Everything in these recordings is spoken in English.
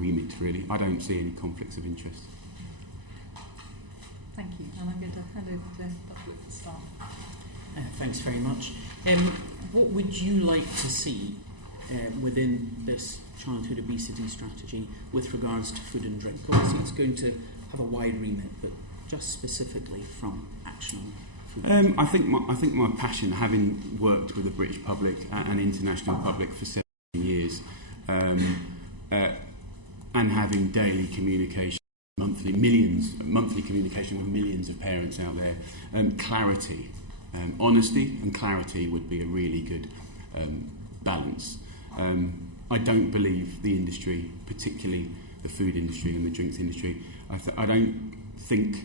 remit, really. I don't see any conflicts of interest. Thank you. And I'm going to hand over to Dr. Starr. Thanks very much. What would you like to see within this childhood obesity strategy with regards to food and drink? Obviously, it's going to have a wide remit, but just specifically from action on food and drink. I think my passion, having worked with the British public and international public for 7 years, and having daily communication, monthly communication with millions of parents out there, clarity, honesty and clarity would be a really good balance. I don't believe the industry, particularly the food industry and the drinks industry, I don't think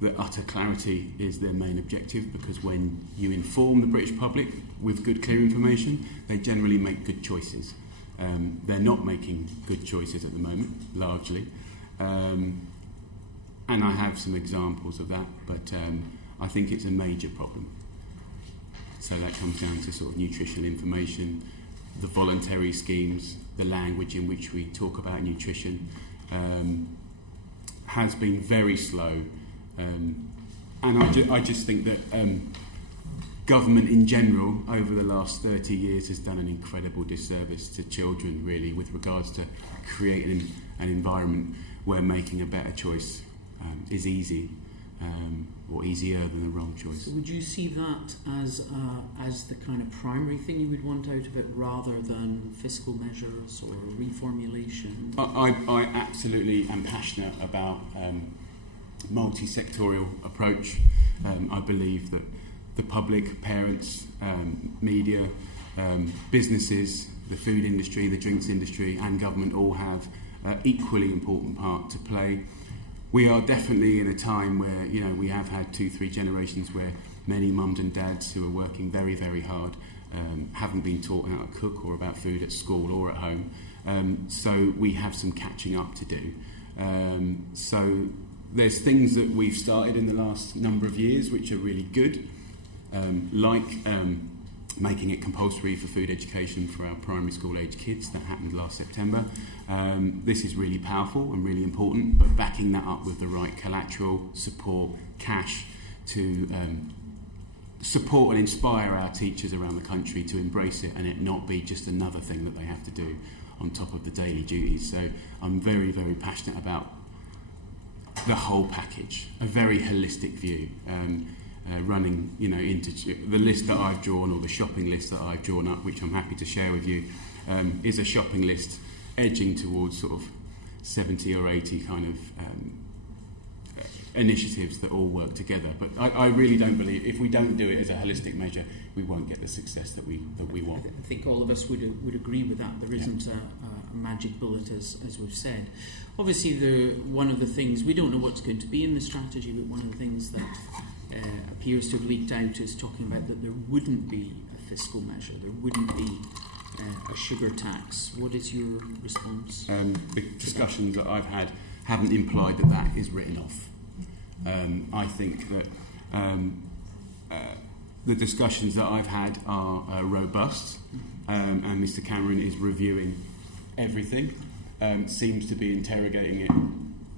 that utter clarity is their main objective, because when you inform the British public with good, clear information, they generally make good choices. They're not making good choices at the moment, largely. And I have some examples of that, but I think it's a major problem. So that comes down to sort of nutritional information, the voluntary schemes, the language in which we talk about nutrition has been very slow. And I just think that government in general over the last 30 years has done an incredible disservice to children, really, with regards to creating an environment where making a better choice is easy, or easier than the wrong choice. So would you see that as the kind of primary thing you would want out of it, rather than fiscal measures or reformulation? I absolutely am passionate about multi-sectorial approach. I believe that the public, parents, media, businesses, the food industry, the drinks industry and government all have an equally important part to play. We are definitely in a time where, you know, we have had 2-3 generations where many mums and dads who are working very, very hard haven't been taught how to cook or about food at school or at home. So we have some catching up to do. So there's things that we've started in the last number of years which are really good, like making it compulsory for food education for our primary school age kids. That happened last September. This is really powerful and really important, but backing that up with the right collateral support, cash, to support and inspire our teachers around the country to embrace it and it not be just another thing that they have to do on top of the daily duties. So I'm very, very passionate about the whole package, a very holistic view. Running, you know, into the list that I've drawn, or the shopping list that I've drawn up, which I'm happy to share with you, is a shopping list edging towards sort of 70 or 80 kind of initiatives that all work together. But I really don't believe, if we don't do it as a holistic measure, we won't get the success that we want. I think all of us would agree with that. There isn't a magic bullet, as we've said. Obviously, one of the things, we don't know what's going to be in the strategy, but one of the things that appears to have leaked out is talking about that there wouldn't be a fiscal measure, there wouldn't be a sugar tax. What is your response? The discussions that I've had haven't implied that that is written off. I think that the discussions that I've had are robust, and Mr. Cameron is reviewing everything, seems to be interrogating it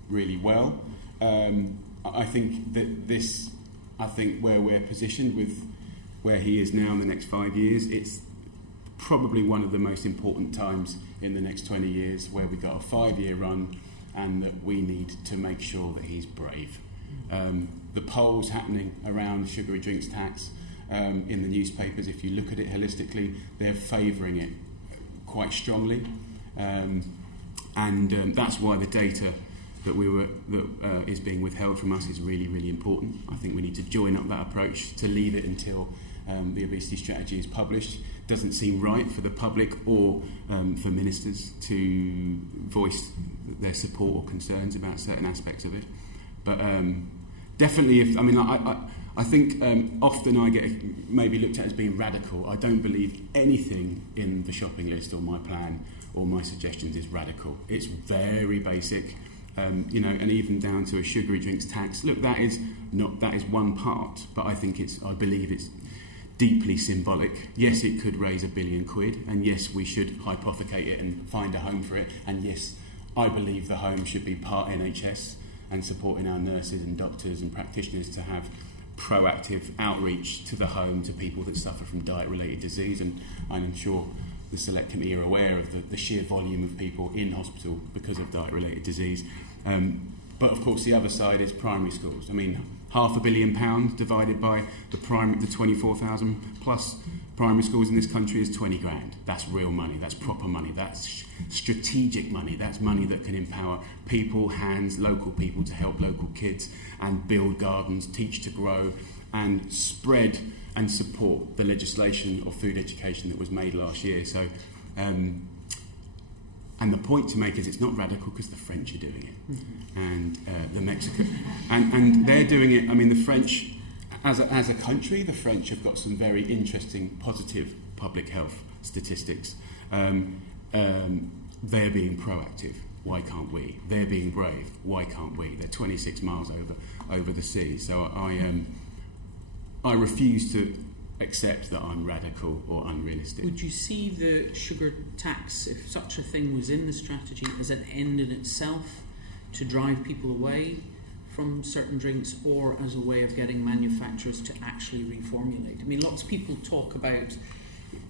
really well. I think that where we're positioned with where he is now in the next 5 years, it's probably one of the most important times in the next 20 years where we've got a 5-year run and that we need to make sure that he's brave. The polls happening around sugary drinks tax in the newspapers, if you look at it holistically, they're favouring it quite strongly. And that's why the data that is being withheld from us is really, really important. I think we need to join up that approach. To leave it until the obesity strategy is published doesn't seem right for the public or for ministers to voice their support or concerns about certain aspects of it. But definitely, I think often I get maybe looked at as being radical. I don't believe anything in the shopping list or my plan or my suggestions is radical. It's very basic. And even down to a sugary drinks tax. Look, that is one part, but I believe it's deeply symbolic. Yes, it could raise £1 billion, and yes, we should hypothecate it and find a home for it, and yes, I believe the home should be part NHS and supporting our nurses and doctors and practitioners to have proactive outreach to the home to people that suffer from diet-related disease. And I'm sure the Select Committee are aware of the sheer volume of people in hospital because of diet-related disease. But of course the other side is primary schools. I mean, £500 million divided by the 24,000 plus primary schools in this country is 20 grand. That's real money, that's proper money, that's strategic money, that's money that can empower people, hands, local people to help local kids and build gardens, teach to grow and spread and support the legislation of food education that was made last year. So, and the point to make is it's not radical because the French are doing it, and the Mexican, and they're doing it. I mean, the French, as a country, the French have got some very interesting, positive public health statistics. They're being proactive. Why can't we? They're being brave. Why can't we? They're 26 miles over the sea. So I refuse to accept that I'm radical or unrealistic. Would you see the sugar tax, if such a thing was in the strategy, as an end in itself to drive people away from certain drinks, or as a way of getting manufacturers to actually reformulate? I mean, lots of people talk about,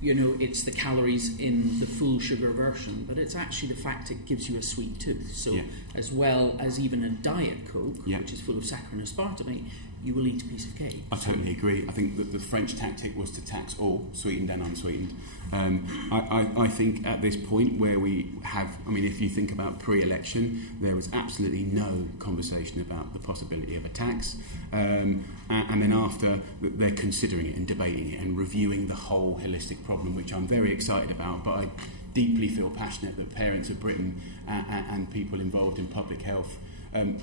it's the calories in the full sugar version, but it's actually the fact it gives you a sweet tooth. So as well as even a Diet Coke, which is full of saccharin and aspartame, you will eat a piece of cake. I totally agree. I think that the French tactic was to tax all, sweetened and unsweetened. I think at this point where we have, if you think about pre-election, there was absolutely no conversation about the possibility of a tax. And then after, they're considering it and debating it and reviewing the whole holistic problem, which I'm very excited about, but I deeply feel passionate that parents of Britain and people involved in public health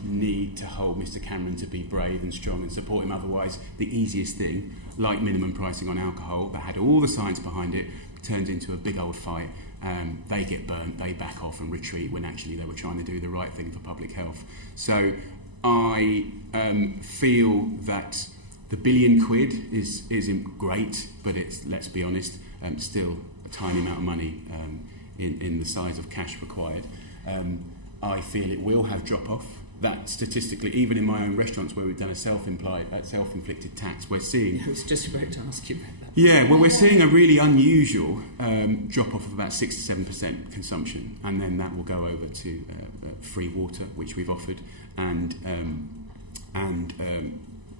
need to hold Mr Cameron to be brave and strong and support him. Otherwise, the easiest thing, like minimum pricing on alcohol, that had all the science behind it, turns into a big old fight. They get burnt, they back off and retreat when actually they were trying to do the right thing for public health. So I feel that the £1 billion is great, but it's, let's be honest, still a tiny amount of money in the size of cash required. I feel it will have drop-off. That statistically, even in my own restaurants where we've done a self-inflicted tax, we're seeing... I was just about to ask you about that. Yeah, well, we're seeing a really unusual drop-off of about 6 to 7% consumption, and then that will go over to free water, which we've offered, and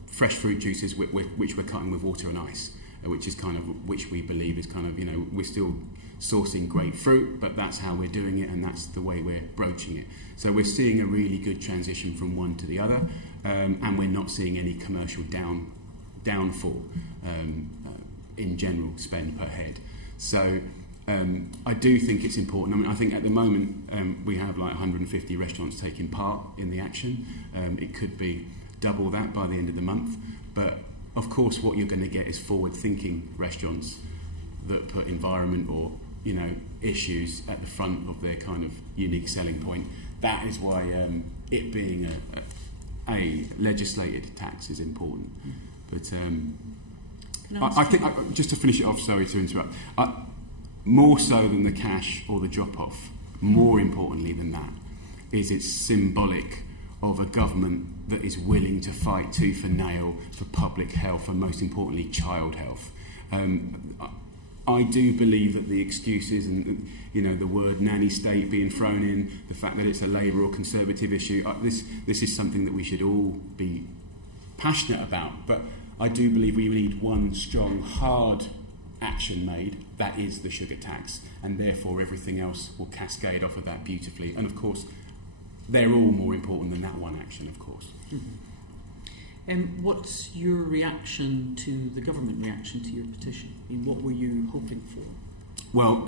fresh fruit juices, which we're cutting with water and ice, which we believe is we're still sourcing great fruit, but that's how we're doing it and that's the way we're broaching it. So we're seeing a really good transition from one to the other, and we're not seeing any commercial downfall in general spend per head. So I do think it's important. I think at the moment we have like 150 restaurants taking part in the action. It could be double that by the end of the month, but of course what you're going to get is forward-thinking restaurants that put environment or issues at the front of their kind of unique selling point. That is why it being a legislated tax is important. But I think, just to finish it off, sorry to interrupt, more so than the cash or the drop-off, more importantly than that, is it's symbolic of a government that is willing to fight tooth and nail for public health and, most importantly, child health. I do believe that the excuses and the word nanny state being thrown in, the fact that it's a Labour or Conservative issue, this is something that we should all be passionate about. But I do believe we need one strong, hard action made, that is the sugar tax, and therefore everything else will cascade off of that beautifully. And of course, they're all more important than that one action, of course. What's your reaction to the government reaction to your petition? What were you hoping for? Well,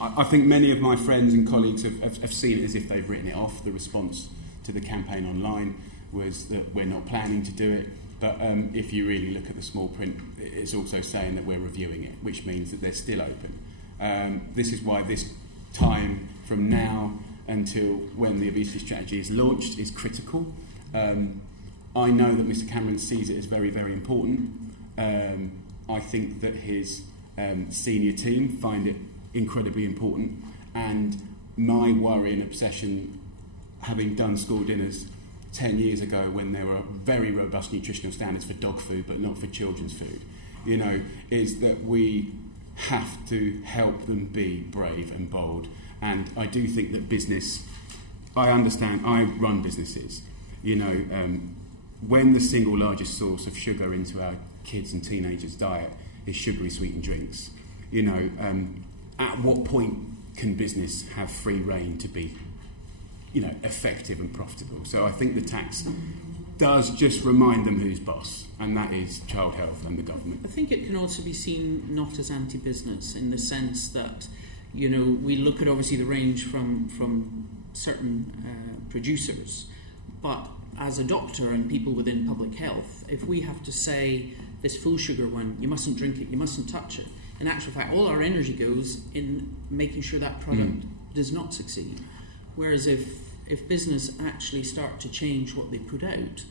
I think many of my friends and colleagues have seen it as if they've written it off. The response to the campaign online was that we're not planning to do it. But if you really look at the small print, it's also saying that we're reviewing it, which means that they're still open. This is why this time from now until when the obesity strategy is launched is critical. I know that Mr Cameron sees it as very, very important. I think that his senior team find it incredibly important, and my worry and obsession having done school dinners 10 years ago when there were very robust nutritional standards for dog food but not for children's food, you know, is that we have to help them be brave and bold. And I do think that business, I understand, I run businesses, you know, when the single largest source of sugar into our kids' and teenagers' diet is sugary sweetened drinks, you know, at what point can business have free rein to be, you know, effective and profitable? So I think the tax does just remind them who's boss, and that is Child Health and the government. I think it can also be seen not as anti-business in the sense that, you know, we look at obviously the range from certain producers, but as a doctor and people within public health, if we have to say this full sugar one, you mustn't drink it, you mustn't touch it, in actual fact all our energy goes in making sure that product does not succeed. Whereas if business actually start to change what they put out,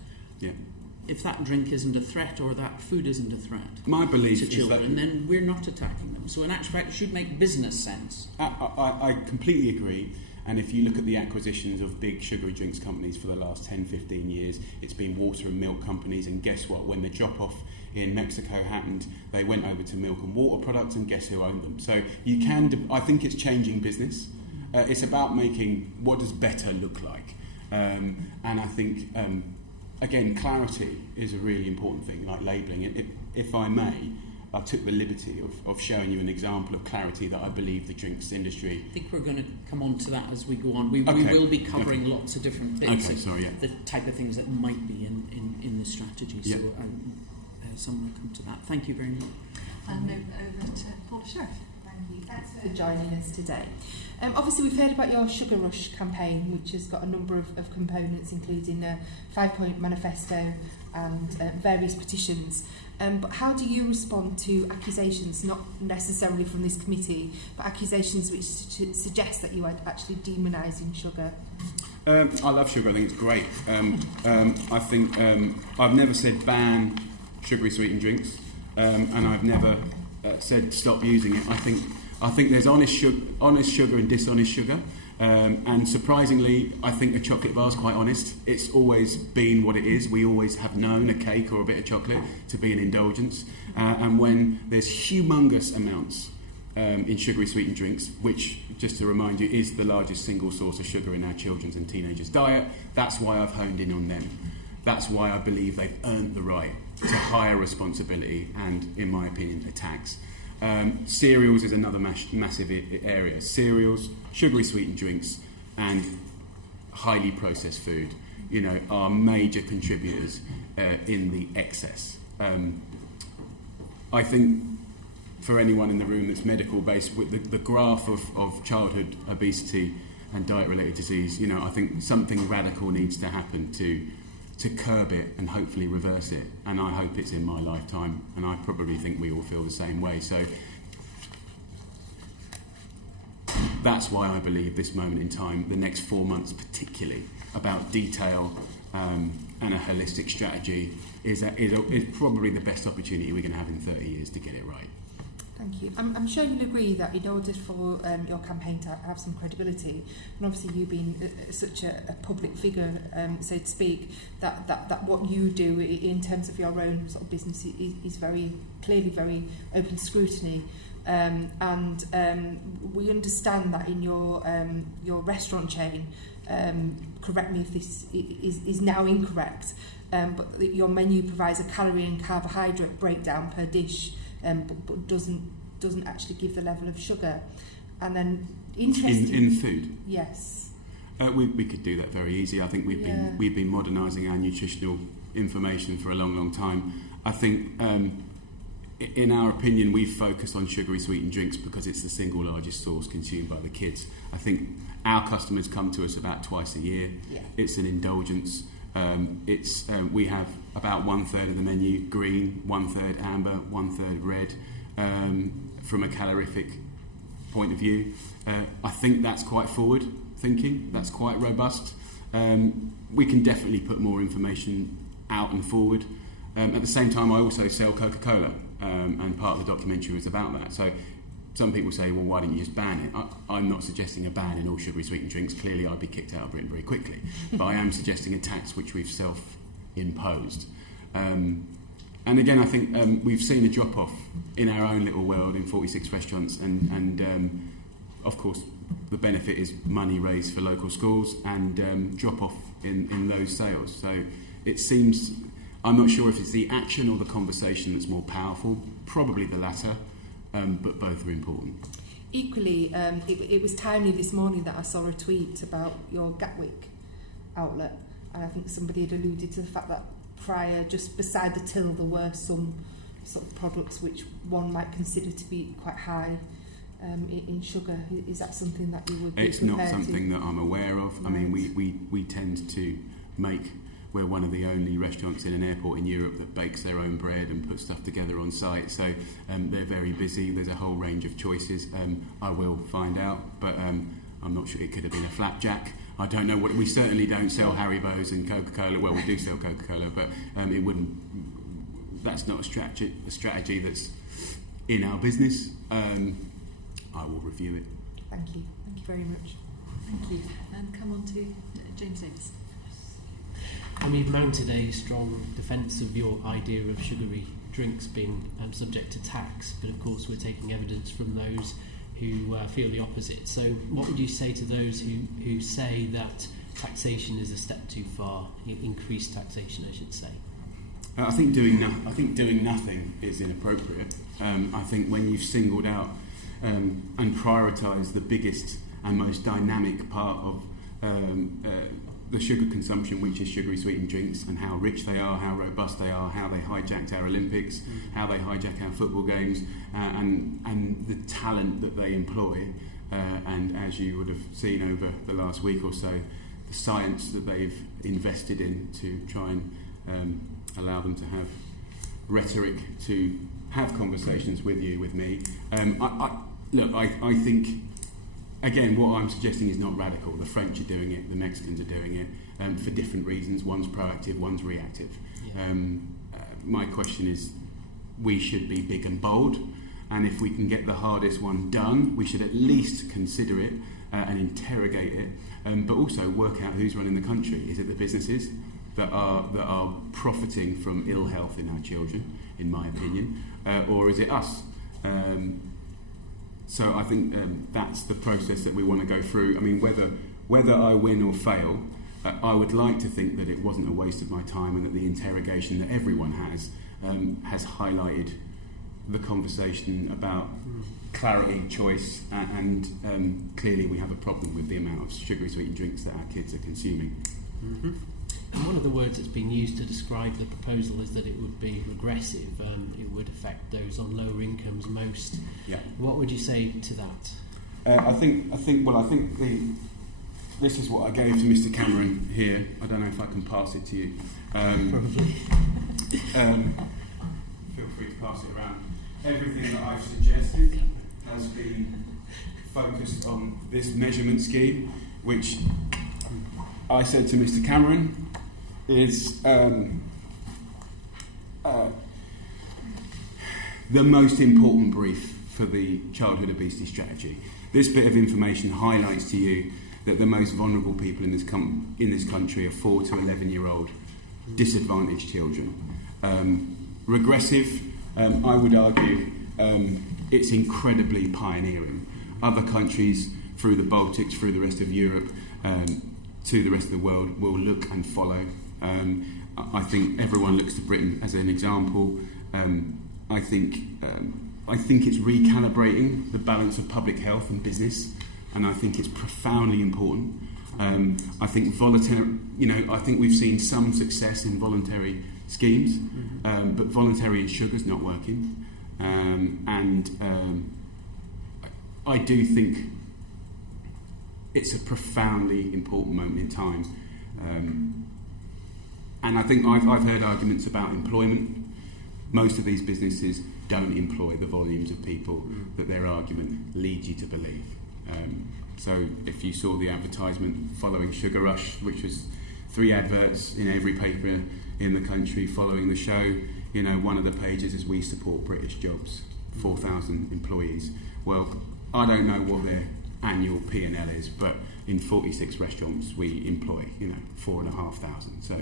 if that drink isn't a threat or that food isn't a threat my belief to children, is that then we're not attacking them. So in actual fact, it should make business sense. I completely agree. And if you look at the acquisitions of big sugary drinks companies for the last 10, 15 years, it's been water and milk companies. And guess what? When the drop-off in Mexico happened, they went over to milk and water products, and guess who owned them? So you can, I think it's changing business. It's about making what does better look like. And I think, again, clarity is a really important thing, like labelling. If I may, I took the liberty of showing you an example of clarity that I believe the drinks industry... I think we're going to come on to that as we go on. We will be covering lots of different bits of the type of things that might be in the strategy. So someone will come to that. Thank you very much. And over to Paula Sheriff. Thank you. Thanks for joining us today. Obviously, we've heard about your Sugar Rush campaign, which has got a number of components, including a 5-point manifesto and various petitions. But how do you respond to accusations, not necessarily from this committee, but accusations which suggest that you are actually demonising sugar? I love sugar. I think it's great. I think I've never said ban sugary sweetened drinks, and I've never said stop using it. I think there's honest sugar and dishonest sugar. And surprisingly, I think a chocolate bar is quite honest. It's always been what it is. We always have known a cake or a bit of chocolate to be an indulgence. And when there's humongous amounts in sugary sweetened drinks, which, just to remind you, is the largest single source of sugar in our children's and teenagers' diet, that's why I've honed in on them. That's why I believe they've earned the right to higher responsibility and, in my opinion, a tax. Cereals is another massive area. Cereals, sugary sweetened drinks, and highly processed food, you know, are major contributors in the excess. I think for anyone in the room that's medical based, with the graph of childhood obesity and diet-related disease, you know, I think something radical needs to happen to curb it and hopefully reverse it, and I hope it's in my lifetime, and I probably think we all feel the same way. So that's why I believe this moment in time, the next 4 months particularly, about detail and a holistic strategy is probably the best opportunity we're going to have in 30 years to get it right. Thank you. I'm sure you'll agree that in order for your campaign to have some credibility, and obviously you being such a public figure, so to speak, that what you do in terms of your own sort of business is very clearly very open scrutiny. And we understand that in your restaurant chain, correct me if this is now incorrect, but your menu provides a calorie and carbohydrate breakdown per dish, but doesn't actually give the level of sugar. And then in food. Yes. We could do that very easy. I think we've been modernising our nutritional information for a long time. I think, in our opinion, we've focused on sugary sweetened drinks because it's the single largest source consumed by the kids. I think our customers come to us about twice a year. Yeah. It's an indulgence. We have about 1/3 of the menu green, 1/3 amber, 1/3 red. From a calorific point of view, I think that's quite forward thinking. That's quite robust. We can definitely put more information out and forward. At the same time, I also sell Coca-Cola, and part of the documentary is about that. So some people say, well, why don't you just ban it? I'm not suggesting a ban in all sugary sweetened drinks. Clearly, I'd be kicked out of Britain very quickly. But I am suggesting a tax which we've self-imposed. And again, I think we've seen a drop-off in our own little world in 46 restaurants. And of course, the benefit is money raised for local schools and drop-off in those sales. So it seems, I'm not sure if it's the action or the conversation that's more powerful. Probably the latter. But both are important. Equally, it was timely this morning that I saw a tweet about your Gatwick outlet, and I think somebody had alluded to the fact that prior, just beside the till, there were some sort of products which one might consider to be quite high in sugar. Is that something that you would be It's not something that I'm aware of. Right. I mean, we tend to make... We're one of the only restaurants in an airport in Europe that bakes their own bread and puts stuff together on site. So they're very busy. There's a whole range of choices. I will find out, but I'm not sure. It could have been a flapjack. I don't know what. We certainly don't sell Haribo's and Coca-Cola. Well, we do sell Coca-Cola, but it wouldn't. That's not a strategy that's in our business. I will review it. Thank you. Thank you very much. Thank you. And come on to James Davis. And you've mounted a strong defence of your idea of sugary drinks being subject to tax, but of course we're taking evidence from those who feel the opposite. So what would you say to those who say that taxation is a step too far, increased taxation I should say? I think doing nothing is inappropriate. I think when you've singled out and prioritised the biggest and most dynamic part of the sugar consumption, which is sugary sweetened drinks, and how rich they are, how robust they are, how they hijacked our Olympics, how they hijack our football games, and the talent that they employ. And as you would have seen over the last week or so, the science that they've invested in to try and allow them to have rhetoric, to have conversations with you, with me. I think... Again, what I'm suggesting is not radical. The French are doing it, the Mexicans are doing it, for different reasons. One's proactive, one's reactive. Yeah. My question is, we should be big and bold, and if we can get the hardest one done, we should at least consider it and interrogate it, but also work out who's running the country. Is it the businesses that are profiting from ill health in our children, in my opinion, or is it us? So I think that's the process that we want to go through. I mean, whether I win or fail, I would like to think that it wasn't a waste of my time, and that the interrogation that everyone has highlighted the conversation about clarity, choice, and clearly we have a problem with the amount of sugary sweetened drinks that our kids are consuming. Mm-hmm. And one of the words that's been used to describe the proposal is that it would be regressive. It would affect those on lower incomes most. Yeah. What would you say to that? I think this is what I gave to Mr. Cameron here. I don't know if I can pass it to you. Probably. Feel free to pass it around. Everything that I've suggested has been focused on this measurement scheme, which I said to Mr. Cameron is the most important brief for the childhood obesity strategy. This bit of information highlights to you that the most vulnerable people in this country are 4 to 11-year-old disadvantaged children. Regressive, I would argue, it's incredibly pioneering. Other countries through the Baltics, through the rest of Europe, to the rest of the world will look and follow. I think everyone looks to Britain as an example. I think it's recalibrating the balance of public health and business, and I think it's profoundly important. I think I think we've seen some success in voluntary schemes, but voluntary in sugar's not working. I do think it's a profoundly important moment in time. And I think I've heard arguments about employment. Most of these businesses don't employ the volumes of people that their argument leads you to believe. So if you saw the advertisement following Sugar Rush, which was 3 adverts in every paper in the country following the show, one of the pages is "We support British jobs, 4,000 employees." Well, I don't know what their annual P&L is, but in 46 restaurants we employ, 4,500. So,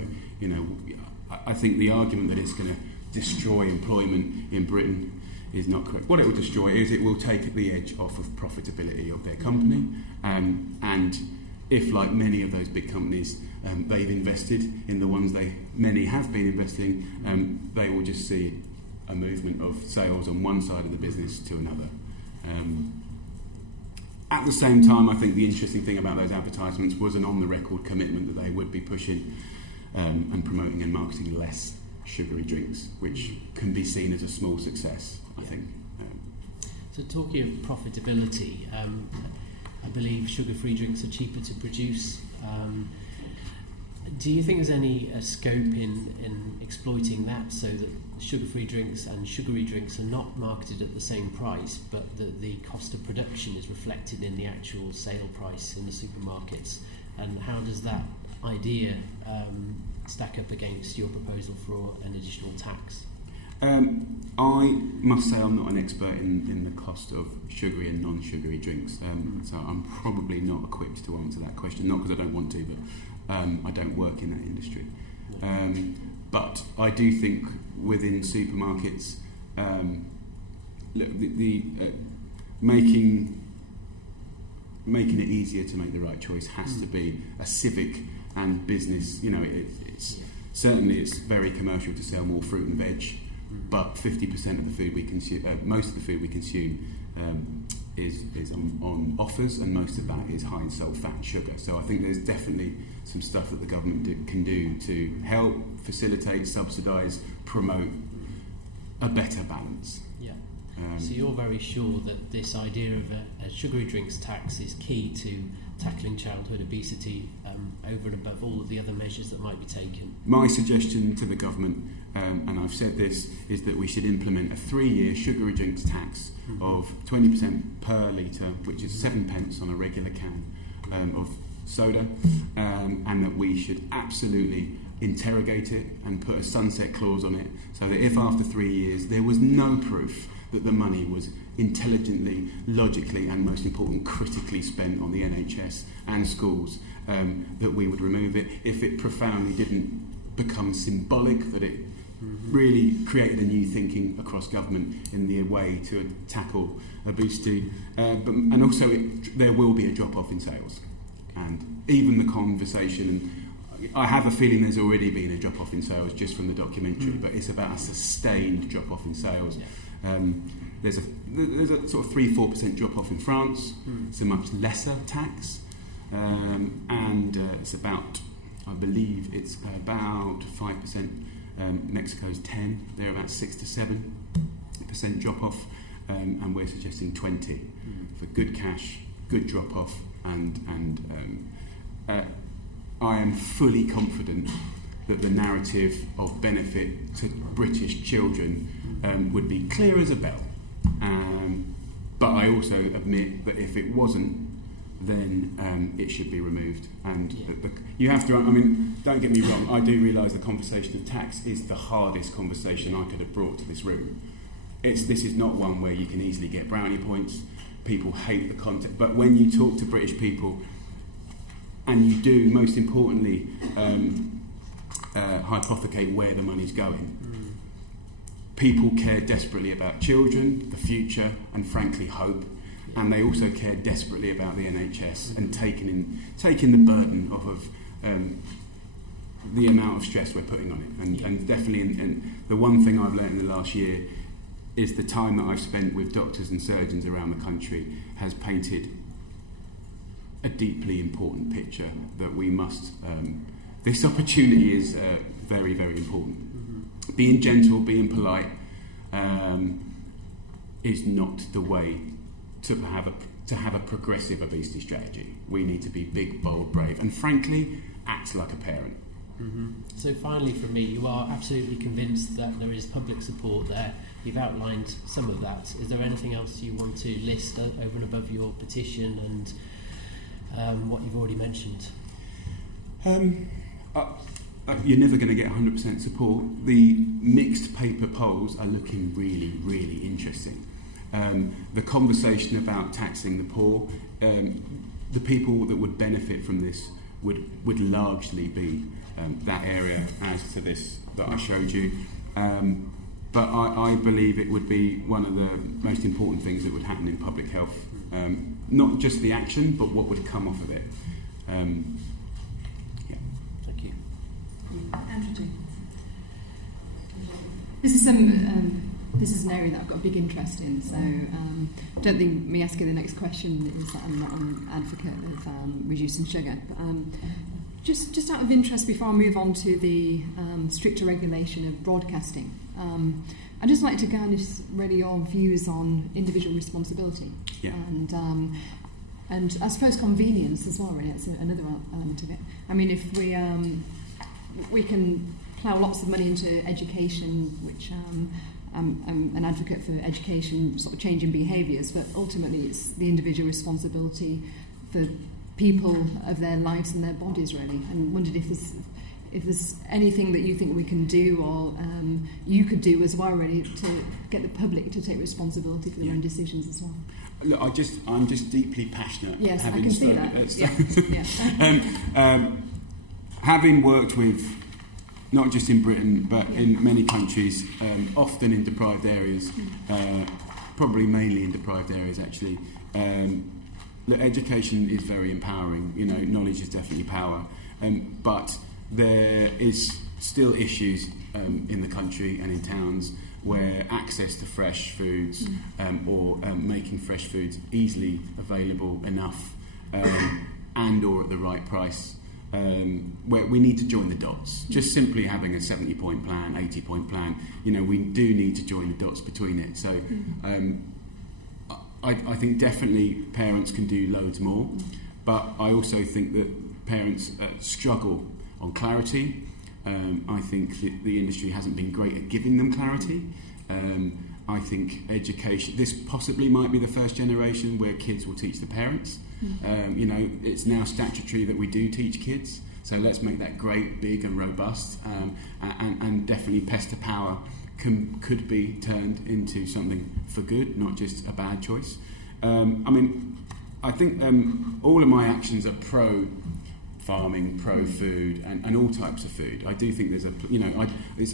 I think the argument that it's going to destroy employment in Britain is not correct. What it will destroy is it will take the edge off of profitability of their company, and if, like many of those big companies, they've invested in the ones many have been investing, they will just see a movement of sales on one side of the business to another. At the same time, I think the interesting thing about those advertisements was an on-the-record commitment that they would be pushing and promoting and marketing less sugary drinks, which can be seen as a small success, I think. So talking of profitability, I believe sugar-free drinks are cheaper to produce. Do you think there's any scope in exploiting that so that sugar-free drinks and sugary drinks are not marketed at the same price, but that the cost of production is reflected in the actual sale price in the supermarkets? And how does that idea stack up against your proposal for an additional tax? I must say I'm not an expert in the cost of sugary and non-sugary drinks, so I'm probably not equipped to answer that question, not because I don't want to, but I don't work in that industry. But I do think within supermarkets, making it easier to make the right choice has to be a civic and business. Certainly it's very commercial to sell more fruit and veg, but 50% of the food we consume, most of the food we consume, is on offers, and most of that is high in salt, fat and sugar. So I think there's definitely some stuff that the government can do to help facilitate, subsidise, promote a better balance. Yeah. So you're very sure that this idea of a sugary drinks tax is key to tackling childhood obesity over and above all of the other measures that might be taken? My suggestion to the government, and I've said this, is that we should implement a 3-year sugary drinks tax of 20% per litre, which is 7 pence on a regular can of soda, and that we should absolutely interrogate it and put a sunset clause on it, so that if after 3 years there was no proof that the money was intelligently, logically, and most important, critically spent on the NHS and schools, that we would remove it. If it profoundly didn't become symbolic, that it really created a new thinking across government in the way to tackle obesity, and also there will be a drop-off in sales. And even the conversation, and I have a feeling there's already been a drop-off in sales just from the documentary, but it's about a sustained drop-off in sales. There's a sort of 3-4% drop-off in France. It's a much lesser tax, and it's about, I believe it's about 5%. Mexico's 10. They're about 6 to 7% drop-off, and we're suggesting 20 for good cash, good drop-off, and I am fully confident that the narrative of benefit to British children would be clear as a bell. But I also admit that if it wasn't, then it should be removed. And you have to, don't get me wrong, I do realise the conversation of tax is the hardest conversation I could have brought to this room. This is not one where you can easily get brownie points. People hate the content. But when you talk to British people, and you do, most importantly, hypothecate where the money's going, people care desperately about children, the future, and frankly hope, and they also care desperately about the NHS and taking the burden off of the amount of stress we're putting on it. And definitely, and the one thing I've learned in the last year is the time that I've spent with doctors and surgeons around the country has painted a deeply important picture that we must. This opportunity is very, very important. Being gentle, being polite, is not the way to have a progressive obesity strategy. We need to be big, bold, brave, and frankly, act like a parent. So finally, from me, you are absolutely convinced that there is public support there. You've outlined some of that. Is there anything else you want to list over and above your petition and what you've already mentioned? You're never going to get 100% support. The mixed paper polls are looking really, really interesting. The conversation about taxing the poor, the people that would benefit from this would largely be that area as to this that I showed you. But I believe it would be one of the most important things that would happen in public health. Not just the action, but what would come off of it. Yeah. Thank you. Andrew James. This is an area that I've got a big interest in, so don't think me asking the next question is that I'm not an advocate of reducing sugar. But, just out of interest, before I move on to the stricter regulation of broadcasting, I'd just like to garnish really your views on individual responsibility and I suppose convenience as well. Really, that's another element of it. I mean, if we can plough lots of money into education, which I'm an advocate for education, sort of changing behaviours, but ultimately it's the individual responsibility for people of their lives and their bodies, really. And wondered if there's anything that you think we can do or you could do as well, really, to get the public to take responsibility for their own decisions as well. Look, I'm just deeply passionate. Yes, having I can see that. Having worked with, not just in Britain, but in many countries, often in deprived areas, probably mainly in deprived areas actually, look, education is very empowering. You know, knowledge is definitely power. But there is still issues in the country and in towns where access to fresh foods or making fresh foods easily available enough and or at the right price, where we need to join the dots. Just simply having a 70-point plan, 80-point plan, you know, we do need to join the dots between it. So I think definitely parents can do loads more, but I also think that parents struggle on clarity. I think that the industry hasn't been great at giving them clarity. I think education, this possibly might be the first generation where kids will teach the parents. You know, it's now statutory that we do teach kids, so let's make that great, big and robust, and definitely Pest to Power could be turned into something for good, not just a bad choice. I mean, I think all of my actions are pro farming, pro-food, and all types of food. I do think there's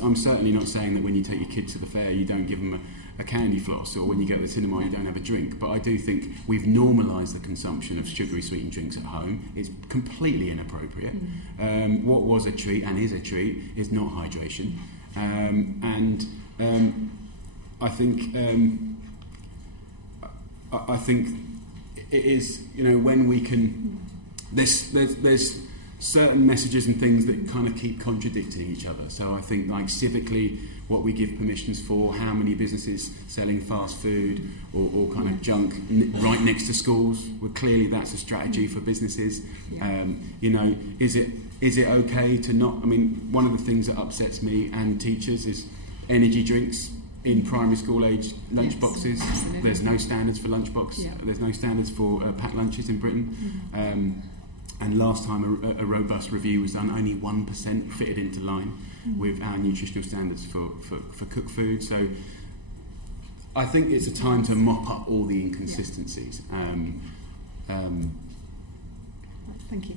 I'm certainly not saying that when you take your kid to the fair you don't give them a candy floss, or when you go to the cinema you don't have a drink, but I do think we've normalised the consumption of sugary sweetened drinks at home. It's completely inappropriate. What was a treat and is a treat is not hydration. I think it is, you know, when we can. There's certain messages and things that kind of keep contradicting each other. So I think, like, civically, what we give permissions for, how many businesses selling fast food or kind of junk right next to schools, well, clearly that's a strategy for businesses. You know, is it okay to not? I mean, one of the things that upsets me and teachers is energy drinks in primary school age lunch boxes. There's no standards for lunchbox. There's no standards for packed lunches in Britain. And last time a robust review was done, only 1% fitted into line with our nutritional standards for cooked food. So I think it's a time to mop up all the inconsistencies. Thank you.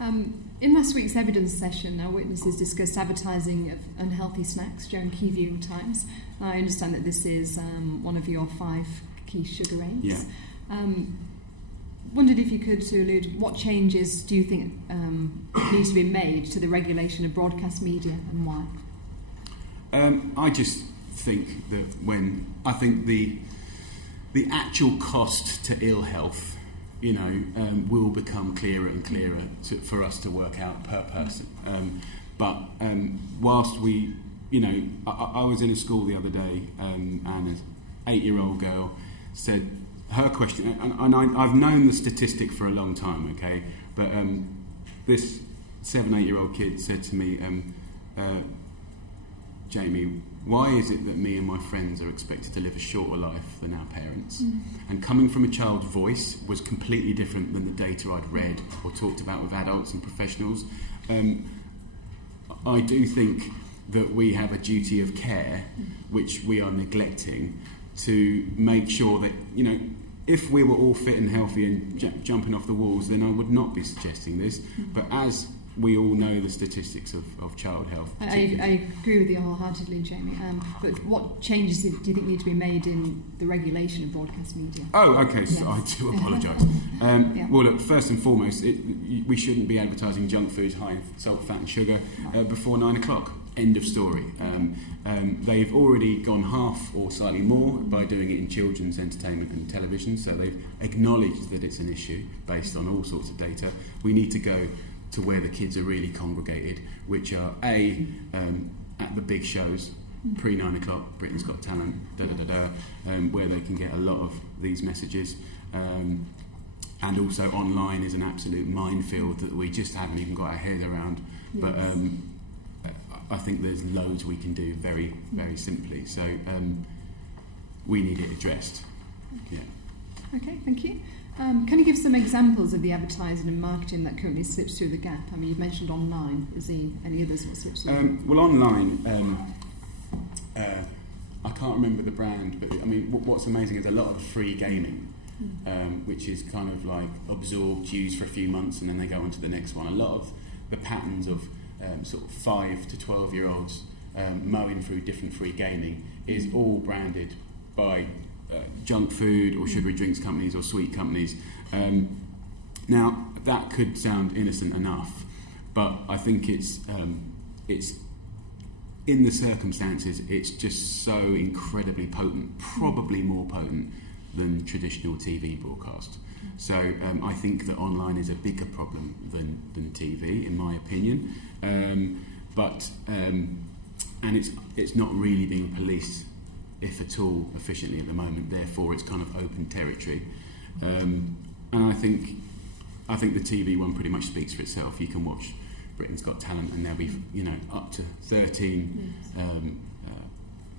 In last week's evidence session, our witnesses discussed advertising of unhealthy snacks during key viewing times. I understand that this is one of your 5 key sugar aims. Wondered if you could allude, what changes do you think needs to be made to the regulation of broadcast media, and why? I just think that the actual cost to ill health, you know, will become clearer and clearer for us to work out per person. But whilst we, you know, I was in a school the other day, and an 8-year-old girl said, her question, and I've known the statistic for a long time, okay, but this 7-8-year-old kid said to me, Jamie, why is it that me and my friends are expected to live a shorter life than our parents? And coming from a child's voice was completely different than the data I'd read or talked about with adults and professionals. I do think that we have a duty of care, which we are neglecting, to make sure that, you know, if we were all fit and healthy and jumping off the walls, then I would not be suggesting this. But as we all know the statistics of child health. I agree with you wholeheartedly, Jamie. But what changes do you think need to be made in the regulation of broadcast media? Oh, okay, so Yes. I do apologise. Yeah. Well, look, first and foremost, we shouldn't be advertising junk foods high in salt, fat and sugar before 9 o'clock. End of story. They've already gone half or slightly more by doing it in children's entertainment and television, so they've acknowledged that it's an issue based on all sorts of data. We need to go to where the kids are really congregated, which are at the big shows, pre 9 o'clock, Britain's Got Talent, where they can get a lot of these messages. And also online is an absolute minefield that we just haven't even got our head around. Yes. But I think there's loads we can do very, very simply. So we need it addressed. Yeah. Okay, thank you. Can you give some examples of the advertising and marketing that currently slips through the gap? I mean, you've mentioned online. Is there any others that slips through? Well, online, I can't remember the brand, but I mean, what's amazing is a lot of free gaming, which is kind of like absorbed, used for a few months, and then they go on to the next one. A lot of the patterns of sort of 5 to 12-year-olds mowing through different free gaming is all branded by junk food or sugary drinks companies or sweet companies. Now, that could sound innocent enough, but I think it's in the circumstances, it's just so incredibly potent, probably more potent than traditional TV broadcast. So I think that online is a bigger problem than TV, in my opinion. And it's not really being policed, if at all, efficiently at the moment. Therefore, it's kind of open territory. And I think the TV one pretty much speaks for itself. You can watch Britain's Got Talent, and there'll be, you know, up to 13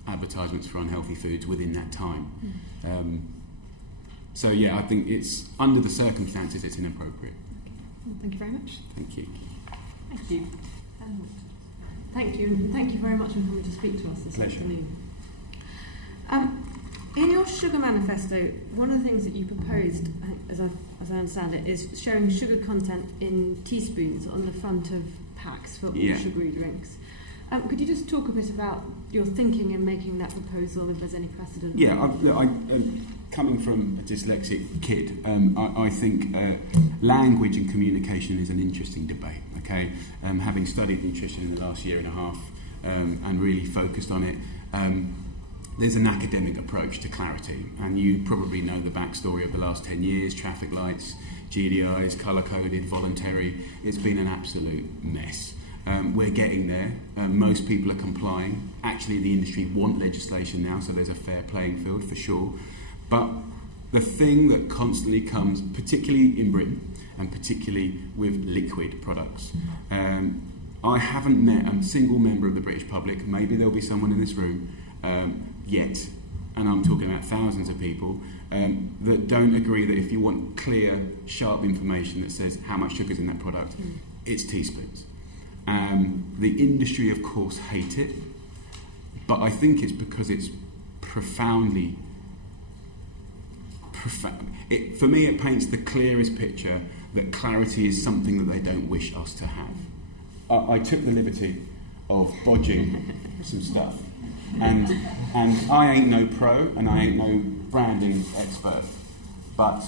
advertisements for unhealthy foods within that time. So yeah, I think it's under the circumstances, it's inappropriate. Well, thank you very much. Thank you. Thank you. Thank you, and thank you very much for coming to speak to us this Pleasure. afternoon. In your sugar manifesto, one of the things that you proposed, as I understand it, is showing sugar content in teaspoons on the front of packs for all sugary drinks. Could you just talk a bit about your thinking in making that proposal, if there's any precedent? Yeah, coming from a dyslexic kid, I think language and communication is an interesting debate, okay? Having studied nutrition in the last year and a half and really focused on it, there's an academic approach to clarity, and you probably know the backstory of the last 10 years, traffic lights, GDIs, colour-coded, voluntary. It's been an absolute mess. We're getting there. Most people are complying. Actually, the industry want legislation now, so there's a fair playing field for sure. But the thing that constantly comes, particularly in Britain, and particularly with liquid products, I haven't met a single member of the British public, maybe there'll be someone in this room, yet, and I'm talking about thousands of people, that don't agree that if you want clear, sharp information that says how much sugar's in that product, it's teaspoons. The industry, of course, hate it, but I think it's because it's profoundly for me, it paints the clearest picture that clarity is something that they don't wish us to have. I took the liberty of bodging some stuff, and I ain't no pro and I ain't no branding expert, but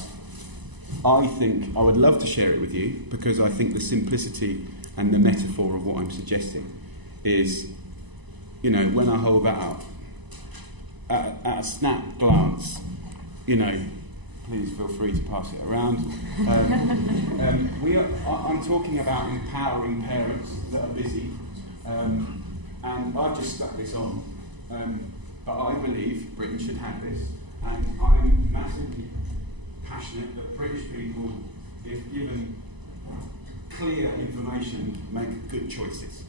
I think I would love to share it with you, because I think the simplicity and the metaphor of what I'm suggesting is, you know, when I hold that up, at a snap glance, you know, please feel free to pass it around. I'm talking about empowering parents that are busy, and I've just stuck this on, but I believe Britain should have this, and I'm massively passionate that British people, if given clear information, make good choices.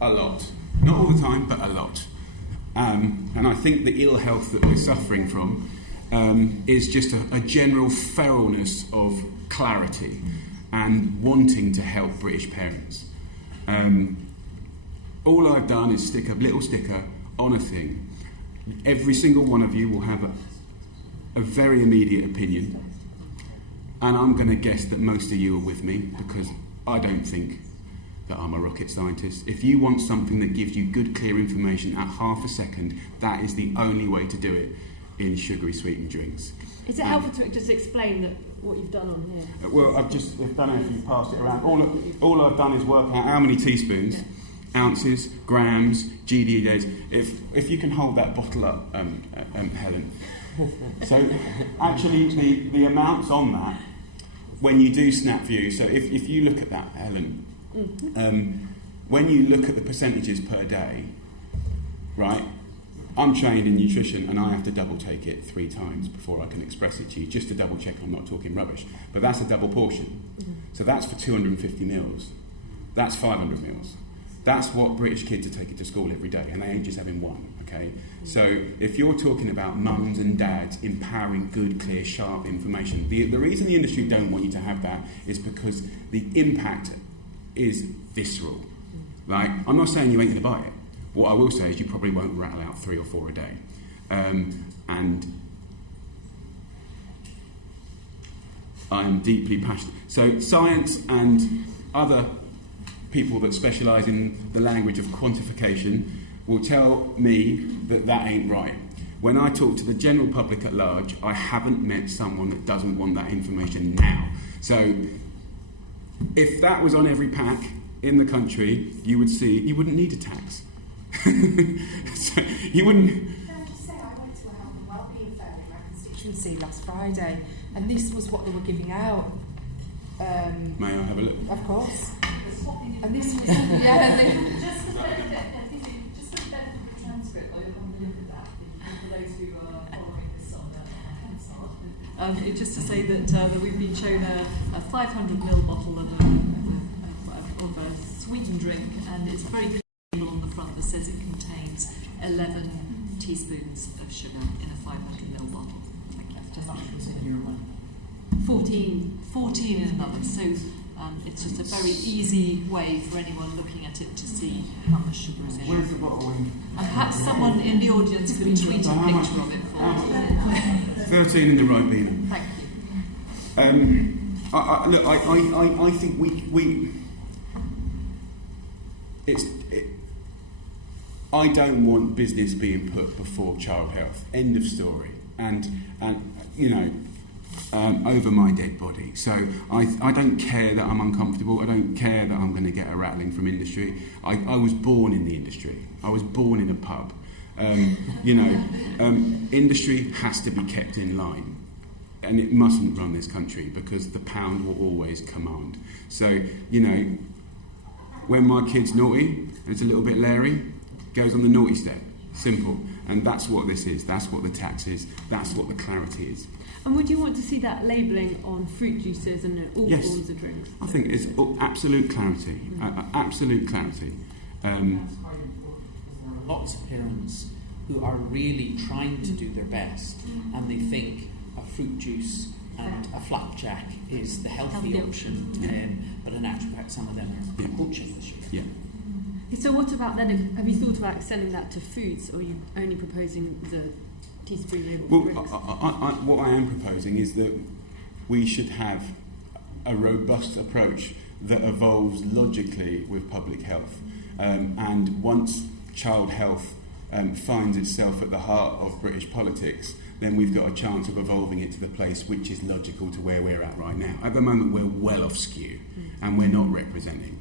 A lot. Not all the time, but a lot. And I think the ill health that we're suffering from is just a general feralness of clarity and wanting to help British parents. All I've done is stick a little sticker on a thing Every single one of you will have a very immediate opinion, and I'm going to guess that most of you are with me, because I don't think that I'm a rocket scientist. If you want something that gives you good, clear information at half a second, that is the only way to do it in sugary sweetened drinks. Is it helpful to just explain that what you've done on here? Well, I don't know if you've passed it around. All I've done is work out how many teaspoons, ounces, grams, GDAs. If you can hold that bottle up, Helen. So actually, the amounts on that, when you do snap view, so if you look at that, Helen, when you look at the percentages per day, right? I'm trained in nutrition and I have to double take it 3 times before I can express it to you, just to double check I'm not talking rubbish. But that's a double portion. So that's for 250 meals. That's 500 meals. That's what British kids are taking to school every day, and they ain't just having one, okay? So if you're talking about mums and dads empowering good, clear, sharp information, the reason the industry don't want you to have that is because the impact is visceral, right? I'm not saying you ain't going to buy it. What I will say is you probably won't rattle out 3 or 4 a day. And I am deeply passionate. So science and other people that specialise in the language of quantification will tell me that that ain't right. When I talk to the general public at large, I haven't met someone that doesn't want that information now. So if that was on every pack in the country, you wouldn't need a tax. So you wouldn't. Can I just say, I went to a health and wellbeing fair in my constituency last Friday, and this was what they were giving out. May I have a look? Of course. And this was, yeah. Just for the benefit of the transcript, I want to look at that for those who are following this on Hansard. Just to say that we've been shown a 500ml bottle of a sweetened drink, and it's very clear on the front that says it contains 11 teaspoons of sugar in a 500ml bottle. Thank you. How much was in your one? 14 in another. So it's just a very easy way for anyone looking at it to see how much sugar is in it. Where's the bottle? And perhaps someone in the audience could tweet a picture of it for us. 13 in the right beaner. Thank you. I think I don't want business being put before child health. End of story. And you know, over my dead body. So I don't care that I'm uncomfortable. I don't care that I'm going to get a rattling from industry. I was born in the industry. I was born in a pub. Industry has to be kept in line. And it mustn't run this country because the pound will always command. So, you know, when my kid's naughty and it's a little bit leery, goes on the naughty step. Simple. And that's what this is. That's what the tax is. That's what the clarity is. And would you want to see that labelling on fruit juices and all Yes. forms of drinks? I think it's absolute clarity. Absolute clarity. Lots of parents who are really trying to do their best, and they think a fruit juice and a flapjack is the healthy option, but in actual fact some of them are poaching the sugar. Yeah. So what about then, have you thought about extending that to foods, or are you only proposing the teaspoon label Well, for drinks? what I am proposing is that we should have a robust approach that evolves logically with public health. And once child health finds itself at the heart of British politics, then we've got a chance of evolving it to the place which is logical to where we're at right now. At the moment, we're well off skew, and we're not representing.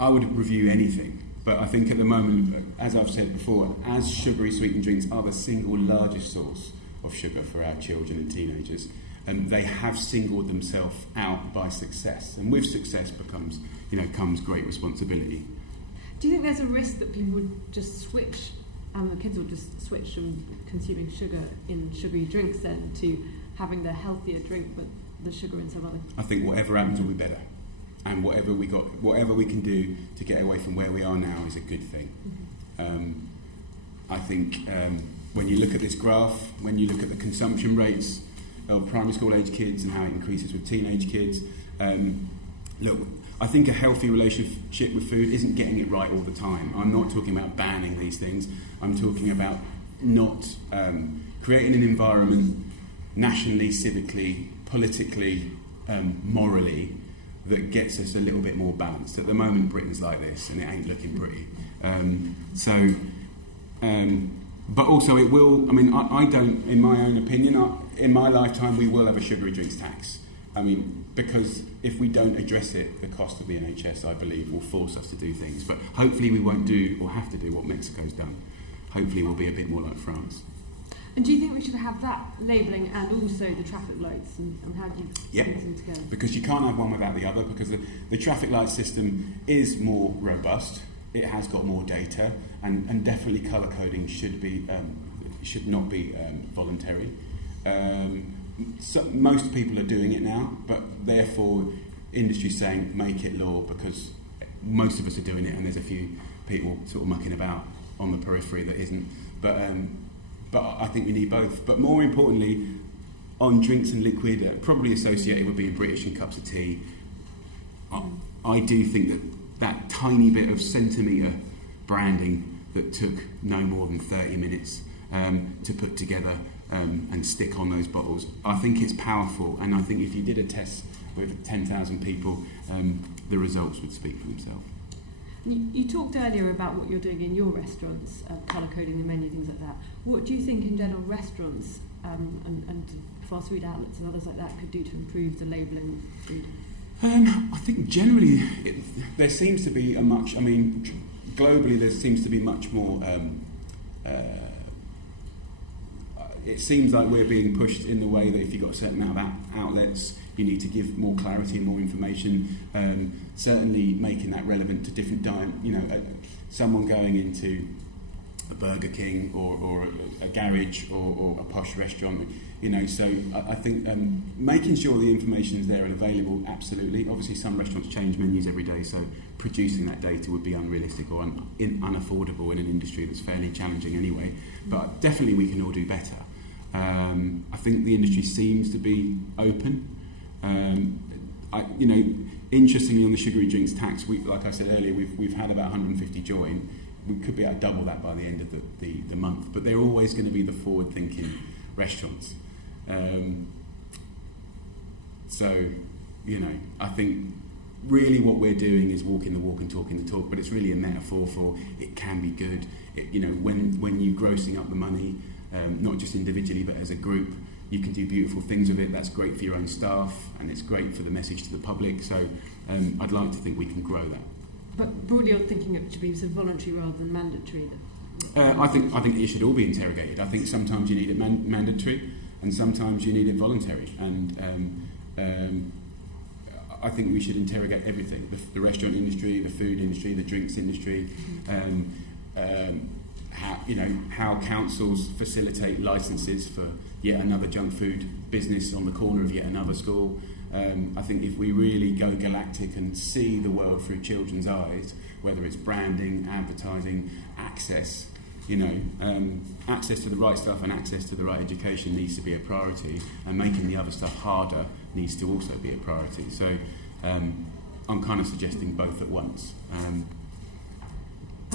I would review anything, but I think at the moment, as I've said before, as sugary sweetened drinks are the single largest source of sugar for our children and teenagers, they have singled themselves out by success, and with success comes great responsibility. Do you think there's a risk that people would just switch, the kids will just switch from consuming sugar in sugary drinks then to having the healthier drink with the sugar in some other? I think whatever happens will be better. And whatever we can do to get away from where we are now is a good thing. I think when you look at this graph, when you look at the consumption rates of primary school age kids and how it increases with teenage kids, look, I think a healthy relationship with food isn't getting it right all the time. I'm not talking about banning these things. I'm talking about not creating an environment nationally, civically, politically, morally, that gets us a little bit more balanced. At the moment, Britain's like this, and it ain't looking pretty. But also it will, I mean, I don't, in my own opinion, in my lifetime, we will have a sugary drinks tax. I mean, because if we don't address it, the cost of the NHS, I believe, will force us to do things. But hopefully we won't do or have to do what Mexico's done. Hopefully we'll be a bit more like France. And do you think we should have that labelling and also the traffic lights, and how do you put them together? Because you can't have one without the other, because the traffic light system is more robust, it has got more data, and definitely colour coding should not be voluntary. So most people are doing it now, but therefore industry's saying make it law, because most of us are doing it and there's a few people sort of mucking about on the periphery that isn't. But I think we need both. But more importantly, on drinks and liquid, probably associated with being British and cups of tea, I do think that tiny bit of centimetre branding that took no more than 30 minutes to put together and stick on those bottles, I think it's powerful. And I think if you did a test with 10,000 people, the results would speak for themselves. You talked earlier about what you're doing in your restaurants, colour coding the menu, things like that. What do you think in general restaurants and fast food outlets and others like that could do to improve the labelling of food? I think generally there seems to be globally there seems to be much more, it seems like we're being pushed in the way that if you've got a certain amount of outlets, you need to give more clarity and more information, certainly making that relevant to different someone going into a Burger King or a garage or a posh restaurant, so I think making sure the information is there and available, absolutely. Obviously some restaurants change menus every day, so producing that data would be unrealistic or unaffordable in an industry that's fairly challenging anyway, but definitely we can all do better. I think the industry seems to be open. Interestingly, on the sugary drinks tax, like I said earlier, we've had about 150 join. We could be able to double that by the end of the month, but they're always going to be the forward-thinking restaurants. I think really what we're doing is walking the walk and talking the talk, but it's really a metaphor for it can be good. When you're grossing up the money, not just individually but as a group, you can do beautiful things with it. That's great for your own staff and it's great for the message to the public. So I'd like to think we can grow that. But broadly, you're thinking it should be sort of voluntary rather than mandatory. I think it should all be interrogated. I think sometimes you need it mandatory and sometimes you need it voluntary. And I think we should interrogate everything: the restaurant industry, the food industry, the drinks industry. How councils facilitate licences for yet another junk food business on the corner of yet another school. I think if we really go galactic and see the world through children's eyes, whether it's branding, advertising, access, access to the right stuff and access to the right education needs to be a priority, and making the other stuff harder needs to also be a priority. So I'm kind of suggesting both at once.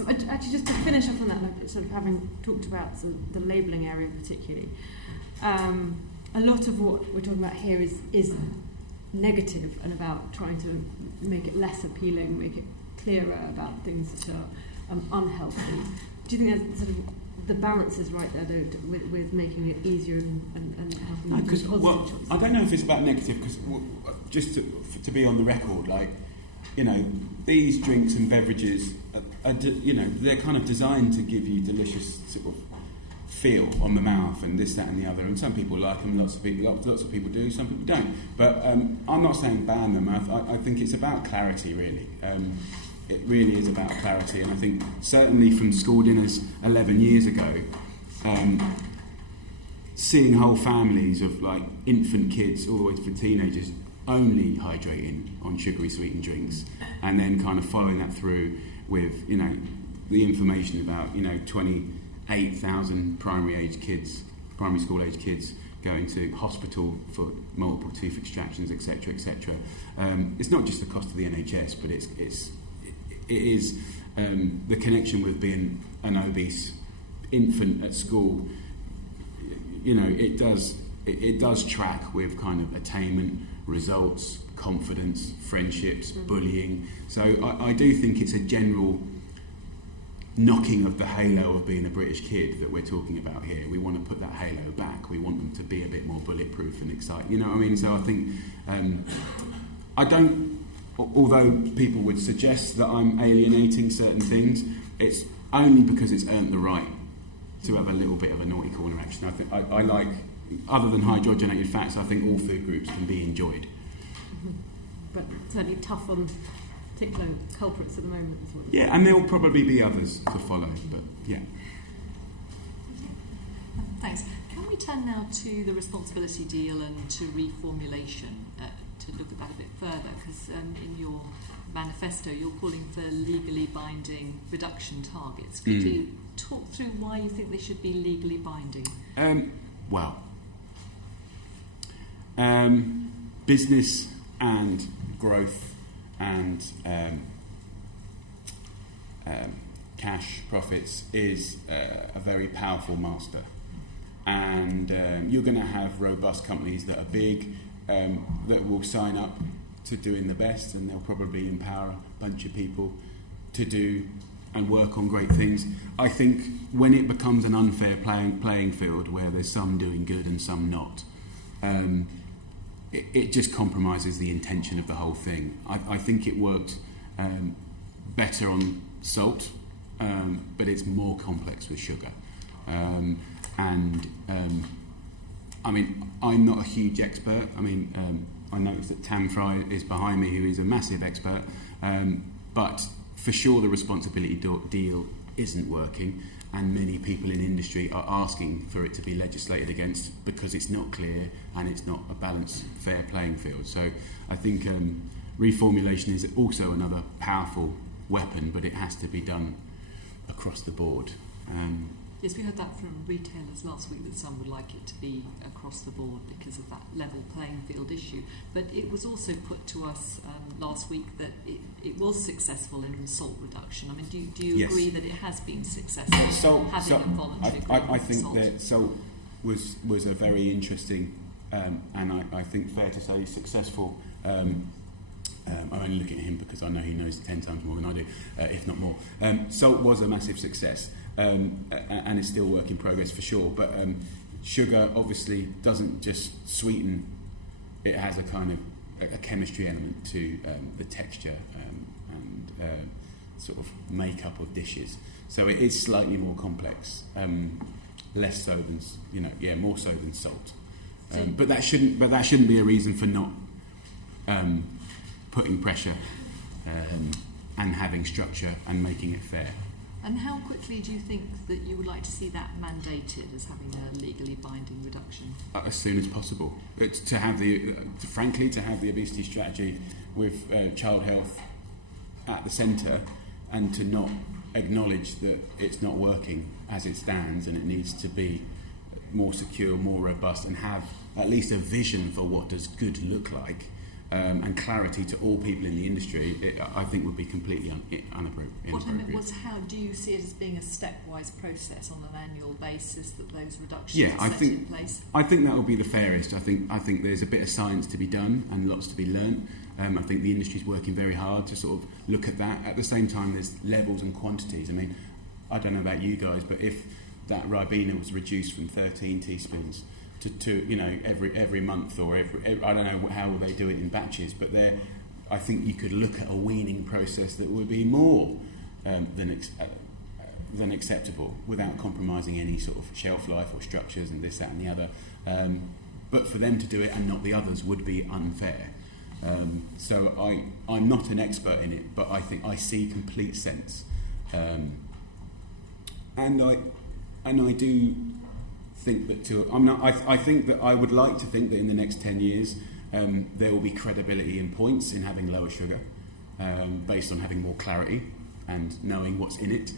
Actually, just to finish off on that, sort of having talked about the labelling area particularly, a lot of what we're talking about here is negative and about trying to make it less appealing, make it clearer about things that are unhealthy. Do you think there's sort of the balance is right there with making it easier and helping positive choices? I don't know if it's about negative, because just to be on the record, these drinks and beverages they're kind of designed to give you delicious sort of feel on the mouth and this, that and the other, and some people like them, lots of people do, some people don't, but I'm not saying ban them. I think it's about clarity, really. It really is about clarity, and I think certainly from school dinners 11 years ago, seeing whole families of infant kids all the way to teenagers only hydrating on sugary sweetened drinks, and then kind of following that through with the information about 28,000 primary school age kids going to hospital for multiple tooth extractions, etc., etc. It's not just the cost of the NHS, but it is the connection with being an obese infant at school. You know, it does track with kind of attainment, results, confidence, friendships, bullying. So I do think it's a general knocking of the halo of being a British kid that we're talking about here. We want to put that halo back. We want them to be a bit more bulletproof and exciting. You know what I mean? So I think I don't. Although people would suggest that I'm alienating certain things, it's only because it's earned the right to have a little bit of a naughty corner action. I think I like, other than hydrogenated fats, I think all food groups can be enjoyed. But certainly tough on particular culprits at the moment as well. Yeah, and there will probably be others to follow, but yeah. Thanks. Can we turn now to the responsibility deal and to reformulation, to look at that a bit further? Because in your manifesto you're calling for legally binding reduction targets. Could you talk through why you think they should be legally binding? Business and growth and cash profits is a very powerful master, and you're going to have robust companies that are big, that will sign up to doing the best, and they'll probably empower a bunch of people to do and work on great things. I think when it becomes an unfair playing field where there's some doing good and some not, it just compromises the intention of the whole thing. I think it worked better on salt, but it's more complex with sugar. I mean, I'm not a huge expert. I mean, I noticed that Tam Fry is behind me, who is a massive expert, but for sure the responsibility deal isn't working, and many people in industry are asking for it to be legislated against because it's not clear and it's not a balanced, fair playing field. So I think reformulation is also another powerful weapon, but it has to be done across the board. Yes, we heard that from retailers last week, that some would like it to be across the board because of that level playing field issue. But it was also put to us last week that it was successful in salt reduction. I mean, do you Yes. agree that it has been successful having a voluntary I think salt? that salt was a very interesting and I think fair to say successful. I'm only looking at him because I know he knows 10 times more than I do, if not more. Salt was a massive success. And it's still work in progress for sure, but sugar obviously doesn't just sweeten, it has a kind of a chemistry element to the texture and sort of makeup of dishes, so it is slightly more complex, less so than more so than salt, but that shouldn't be a reason for not putting pressure and having structure and making it fair. And how quickly do you think that you would like to see that mandated as having a legally binding reduction? As soon as possible. It's to have the obesity strategy with child health at the centre, and to not acknowledge that it's not working as it stands, and it needs to be more secure, more robust, and have at least a vision for what does good look like. And clarity to all people in the industry, I think would be completely inappropriate. What I meant was, how do you see it as being a stepwise process on an annual basis that those reductions are set in place? I think that would be the fairest. I think there's a bit of science to be done and lots to be learnt. I think the industry's working very hard to sort of look at that. At the same time, there's levels and quantities. I mean, I don't know about you guys, but if that Ribena was reduced from 13 teaspoons to every month, or every I don't know how they do it in batches, but I think you could look at a weaning process that would be more than acceptable without compromising any sort of shelf life or structures and this, that and the other. But for them to do it and not the others would be unfair. So I'm not an expert in it, but I think I see complete sense, and I do think that I think that I would like to think that in the next 10 years there will be credibility in points in having lower sugar, based on having more clarity and knowing what's in it,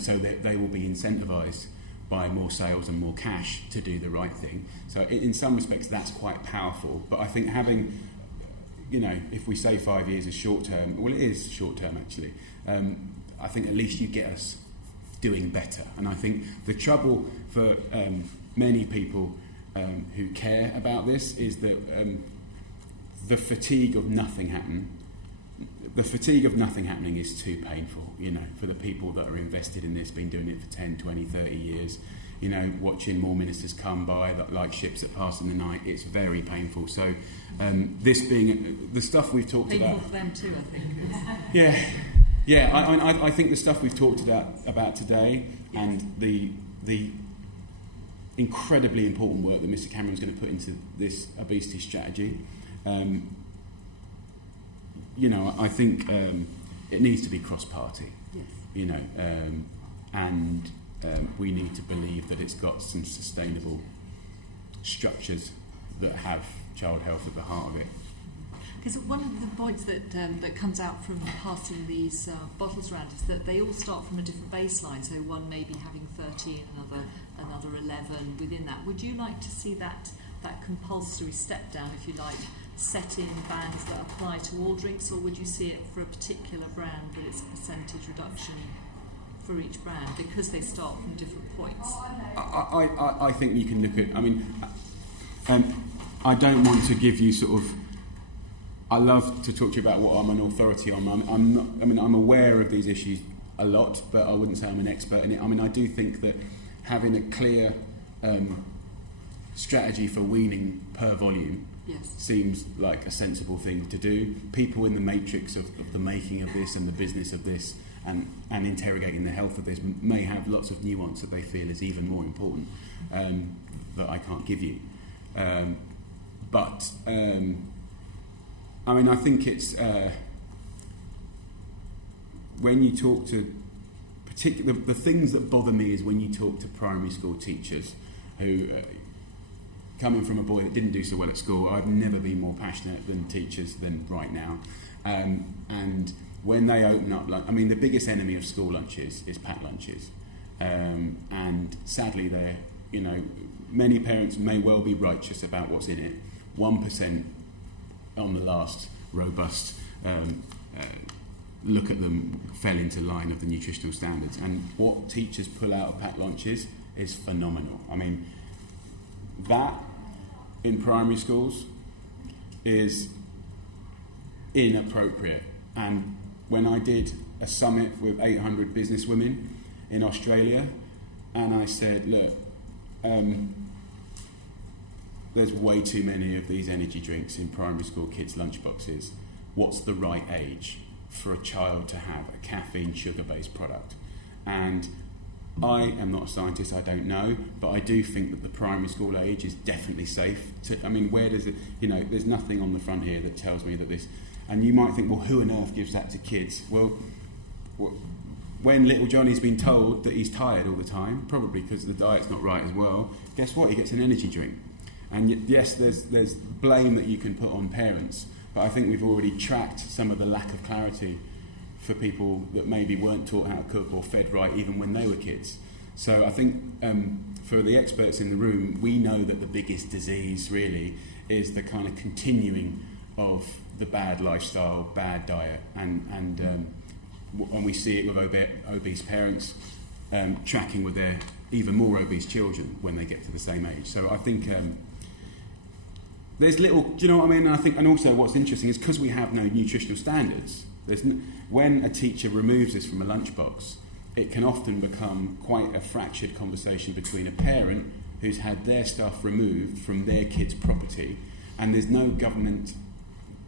so that they will be incentivised by more sales and more cash to do the right thing. So in some respects that's quite powerful, but I think having, you know, if we say 5 years is short term, well, it is short term actually. I think at least you get us doing better. And I think the trouble for many people who care about this is that the fatigue of nothing happening. The fatigue of nothing happening is too painful, you know, for the people that are invested in this, been doing it for 10, 20, 30 years, you know, watching more ministers come by like ships that pass in the night. It's very painful. So this being the stuff we've talked painful about... for them too, I think. Yeah, I think the stuff we've talked about today, and the incredibly important work that Mr Cameron's going to put into this obesity strategy, you know, I think it needs to be cross-party. Yes. You know, and we need to believe that it's got some sustainable structures that have child health at the heart of it. Because one of the points that comes out from passing these bottles around is that they all start from a different baseline. So one may be having 13, another 11 within that. Would you like to see that compulsory step down, if you like, setting bands that apply to all drinks, or would you see it for a particular brand that it's a percentage reduction for each brand because they start from different points? I think you can look at, I mean, I don't want to give you sort of, I love to talk to you about what I'm an authority on. I'm aware of these issues a lot, but I wouldn't say I'm an expert in it. I mean, I do think that having a clear strategy for weaning per volume seems like a sensible thing to do. People in the matrix of the making of this and the business of this and interrogating the health of this may have lots of nuance that they feel is even more important that I can't give you. But I mean, I think it's when you talk to the things that bother me is when you talk to primary school teachers who coming from a boy that didn't do so well at school, I've never been more passionate than teachers than right now. And when they open up, like, I mean, the biggest enemy of school lunches is packed lunches. And sadly, they're, you know, many parents may well be righteous about what's in it. 1% on the last robust look at them fell into line of the nutritional standards. And what teachers pull out of packed lunches is phenomenal. I mean, that in primary schools is inappropriate. And when I did a summit with 800 businesswomen in Australia, and I said, look, there's way too many of these energy drinks in primary school kids' lunchboxes. What's the right age for a child to have a caffeine, sugar-based product? And I am not a scientist, I don't know, but I do think that the primary school age is definitely safe. I mean, where does it, you know, there's nothing on the front here that tells me that this, and you might think, well, who on earth gives that to kids? Well, when little Johnny's been told that he's tired all the time, probably because the diet's not right as well, guess what? He gets an energy drink. And yes, there's blame that you can put on parents, but I think we've already tracked some of the lack of clarity for people that maybe weren't taught how to cook or fed right even when they were kids. So I think for the experts in the room, we know that the biggest disease really is the kind of continuing of the bad lifestyle, bad diet, and we see it with obese parents tracking with their even more obese children when they get to the same age. So I think there's little, do you know what I mean? I think, and also what's interesting is because we have no nutritional standards, when a teacher removes this from a lunchbox, it can often become quite a fractured conversation between a parent who's had their stuff removed from their kid's property, and there's no government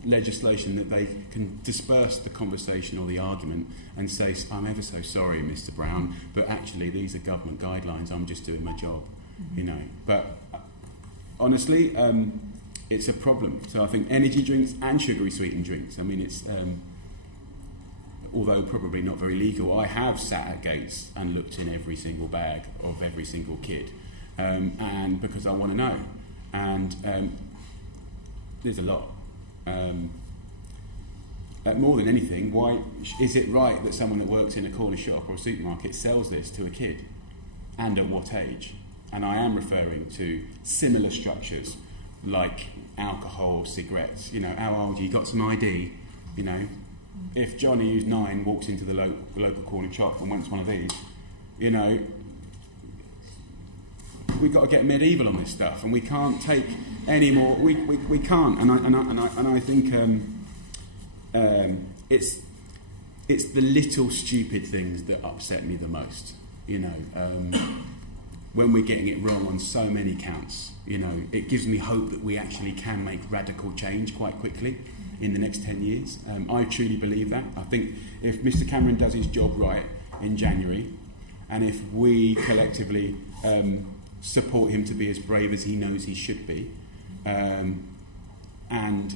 legislation that they can disperse the conversation or the argument and say, I'm ever so sorry, Mr. Brown, but actually these are government guidelines, I'm just doing my job, you know. But honestly, it's a problem. So I think energy drinks and sugary sweetened drinks, I mean, it's although probably not very legal, I have sat at gates and looked in every single bag of every single kid, and because I want to know, and there's a lot. More than anything, why is it right that someone that works in a corner shop or a supermarket sells this to a kid? and at what age. And I am referring to similar structures like alcohol, cigarettes. You know, how old are you? Got some ID? You know, if Johnny, who's 9, walks into the local corner shop and wants one of these, you know, we've got to get medieval on this stuff, and we can't take any more. We can't. And I think it's the little stupid things that upset me the most. You know, when we're getting it wrong on so many counts, you know, it gives me hope that we actually can make radical change quite quickly in the next 10 years. I truly believe that. I think if Mr Cameron does his job right in January, and if we collectively support him to be as brave as he knows he should be, and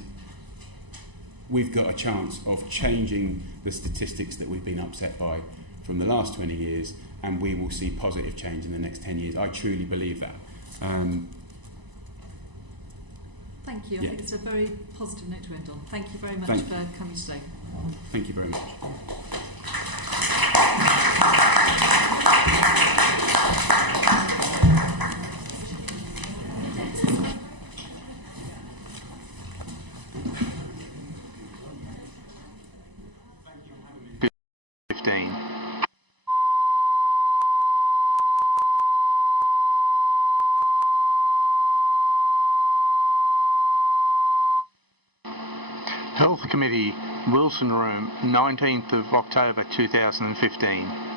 we've got a chance of changing the statistics that we've been upset by from the last 20 years, and we will see positive change in the next 10 years. I truly believe that. Thank you. I think it's a very positive note to end on. Thank you very much Thank for coming today. Thank you very much. Health Committee, Wilson Room, 19th of October 2015.